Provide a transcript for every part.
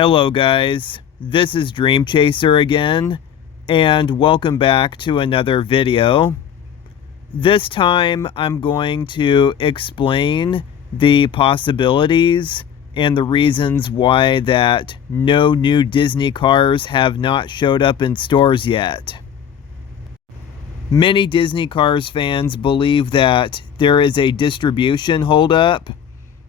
Hello guys, this is Dream Chaser again, and welcome back to another video. This time I'm going to explain the possibilities and the reasons why that no new Disney cars have not showed up in stores yet. Many Disney Cars fans believe that there is a distribution holdup,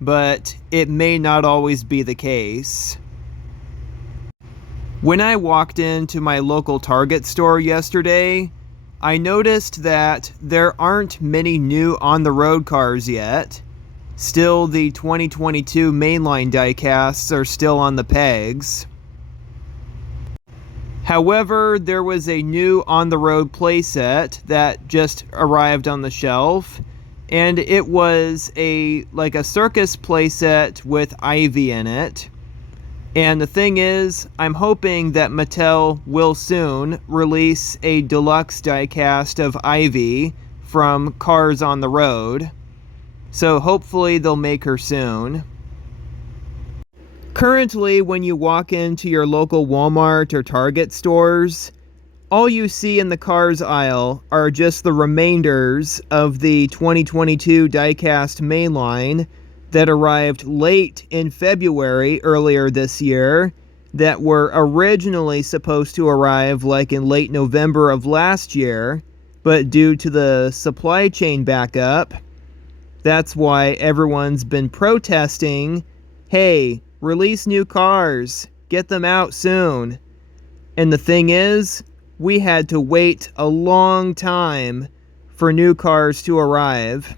but it may not always be the case. When I walked into my local Target store yesterday, I noticed that there aren't many new on-the-road cars yet. Still, the 2022 mainline diecasts are still on the pegs. However, there was a new on-the-road playset that just arrived on the shelf, and it was a circus playset with Ivy in it. And the thing is, I'm hoping that Mattel will soon release a deluxe diecast of Ivy from Cars on the Road. So hopefully they'll make her soon. Currently, when you walk into your local Walmart or Target stores, all you see in the Cars aisle are just the remainders of the 2022 diecast mainline that arrived late in February earlier this year, that were originally supposed to arrive in late November of last year, but due to the supply chain backup, that's why everyone's been protesting, hey, release new cars, get them out soon. And the thing is, we had to wait a long time for new cars to arrive.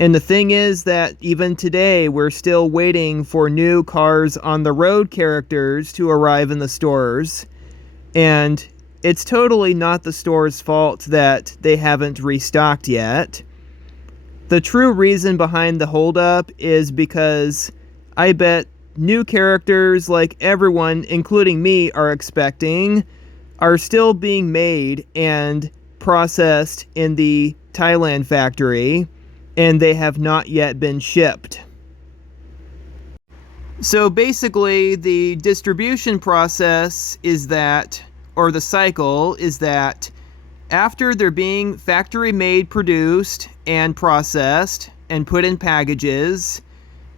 And the thing is that even today, we're still waiting for new Cars on the Road characters to arrive in the stores. And it's totally not the store's fault that they haven't restocked yet. The true reason behind the holdup is because I bet new characters like everyone, including me, are expecting, are still being made and processed in the Thailand factory, and they have not yet been shipped. So basically, the distribution process is that, or the cycle is that, after they're being factory made, produced, and processed, and put in packages,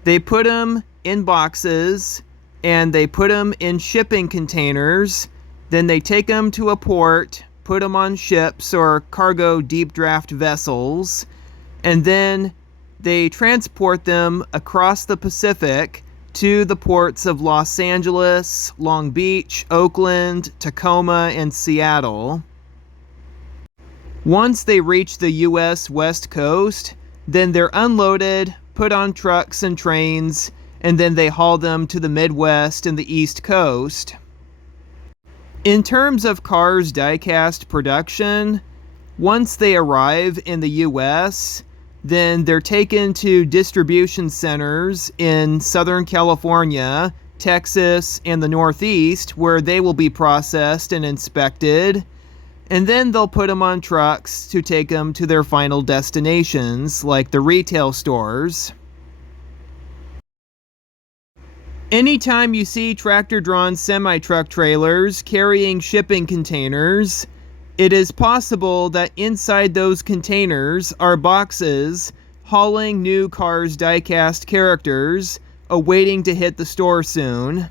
they put them in boxes, and they put them in shipping containers, then they take them to a port, put them on ships or cargo deep draft vessels, and then they transport them across the Pacific to the ports of Los Angeles, Long Beach, Oakland, Tacoma, and Seattle. Once they reach the US West Coast, then they're unloaded, put on trucks and trains, and then they haul them to the Midwest and the East Coast. In terms of Cars diecast production, once they arrive in the US, then they're taken to distribution centers in Southern California, Texas, and the Northeast, where they will be processed and inspected, and then they'll put them on trucks to take them to their final destinations, like the retail stores. Anytime you see tractor-drawn semi-truck trailers carrying shipping containers, it is possible that inside those containers are boxes hauling new Cars diecast characters, awaiting to hit the store soon.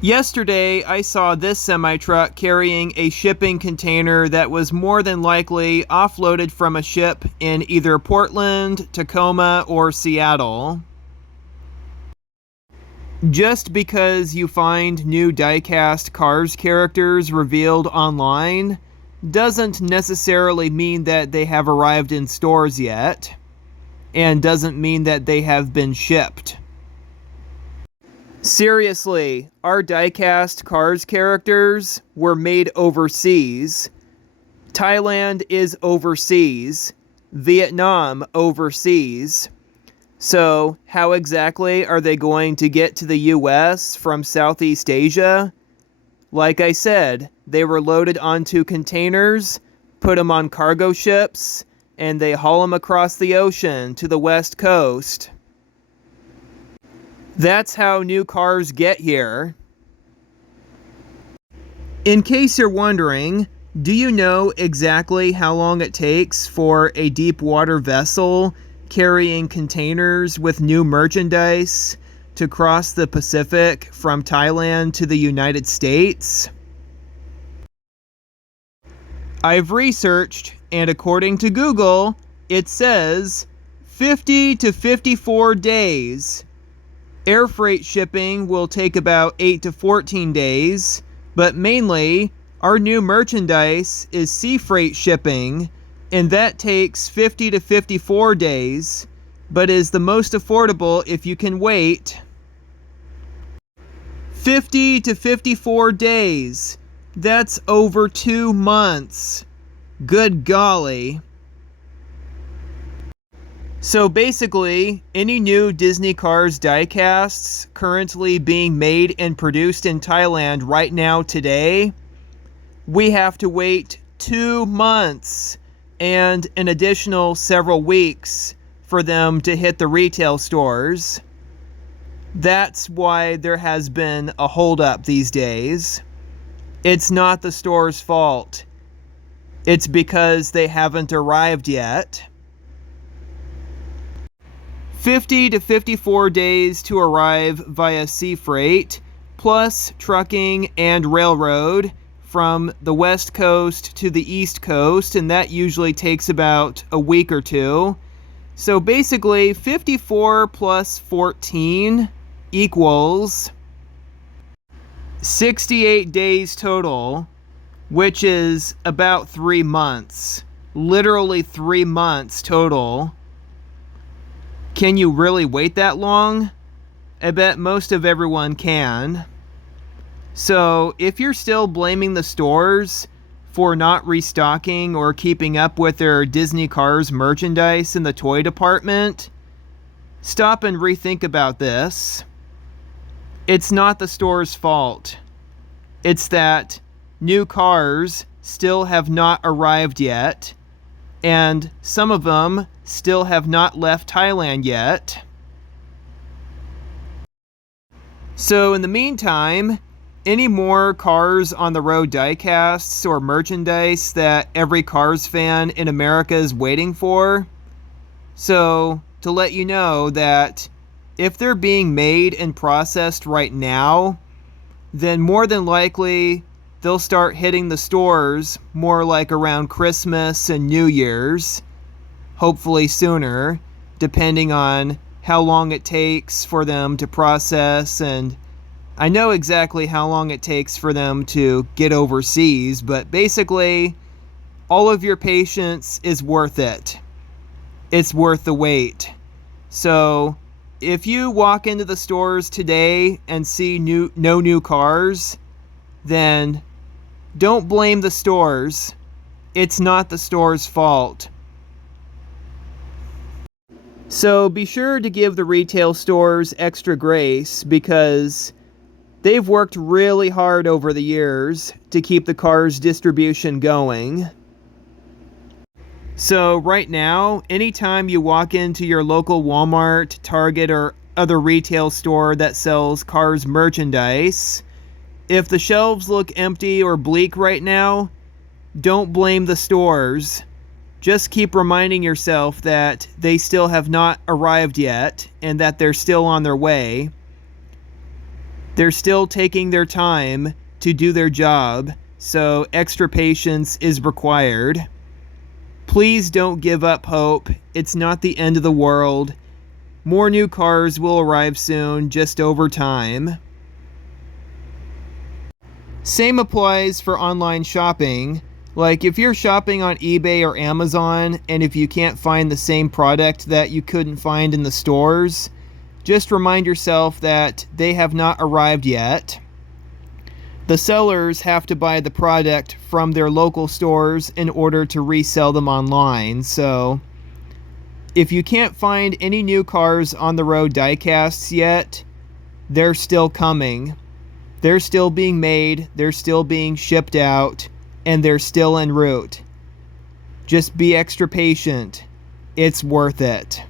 Yesterday, I saw this semi-truck carrying a shipping container that was more than likely offloaded from a ship in either Portland, Tacoma, or Seattle. Just because you find new diecast Cars characters revealed online doesn't necessarily mean that they have arrived in stores yet, and doesn't mean that they have been shipped. Seriously, our diecast Cars characters were made overseas. Thailand is overseas. Vietnam overseas. So, how exactly are they going to get to the US from Southeast Asia? Like I said, they were loaded onto containers, put them on cargo ships, and they haul them across the ocean to the West Coast. That's how new cars get here. In case you're wondering, do you know exactly how long it takes for a deep water vessel carrying containers with new merchandise to cross the Pacific from Thailand to the United States? I've researched, and according to Google, it says 50 to 54 days. Air freight shipping will take about 8 to 14 days, but mainly our new merchandise is sea freight shipping, and that takes 50 to 54 days, but is the most affordable if you can wait. 50 to 54 days. That's over 2 months. Good golly. So basically, any new Disney Cars diecasts currently being made and produced in Thailand right now today, we have to wait 2 months and an additional several weeks for them to hit the retail stores. That's why there has been a holdup these days. It's not the store's fault. It's because they haven't arrived yet. 50 to 54 days to arrive via sea freight, plus trucking and railroad from the west coast to the east coast, and that usually takes about a week or two. So basically, 54 plus 14 equals 68 days total, which is about 3 months. Literally 3 months total. Can you really wait that long? I bet most of everyone can. So if you're still blaming the stores for not restocking or keeping up with their Disney Cars merchandise in the toy department, stop and rethink about this. It's not the store's fault. It's that new cars still have not arrived yet, and some of them still have not left Thailand yet. So in the meantime, any more Cars on the Road diecasts or merchandise that every Cars fan in America is waiting for? So to let you know that if they're being made and processed right now, then more than likely they'll start hitting the stores more like around Christmas and New Year's, hopefully sooner, depending on how long it takes for them to process. And I know exactly how long it takes for them to get overseas, but basically all of your patience is worth it. It's worth the wait. So if you walk into the stores today and see no new cars, then don't blame the stores. It's not the store's fault. So be sure to give the retail stores extra grace, because they've worked really hard over the years to keep the Cars distribution going. So right now, anytime you walk into your local Walmart, Target, or other retail store that sells Cars merchandise, if the shelves look empty or bleak right now, don't blame the stores. Just keep reminding yourself that they still have not arrived yet and that they're still on their way. They're still taking their time to do their job, so extra patience is required. Please don't give up hope. It's not the end of the world. More new cars will arrive soon, just over time. Same applies for online shopping. Like if you're shopping on eBay or Amazon, and if you can't find the same product that you couldn't find in the stores, just remind yourself that they have not arrived yet. The sellers have to buy the product from their local stores in order to resell them online. So if you can't find any new Cars on the Road diecasts yet, they're still coming. They're still being made, they're still being shipped out, and they're still en route. Just be extra patient. It's worth it.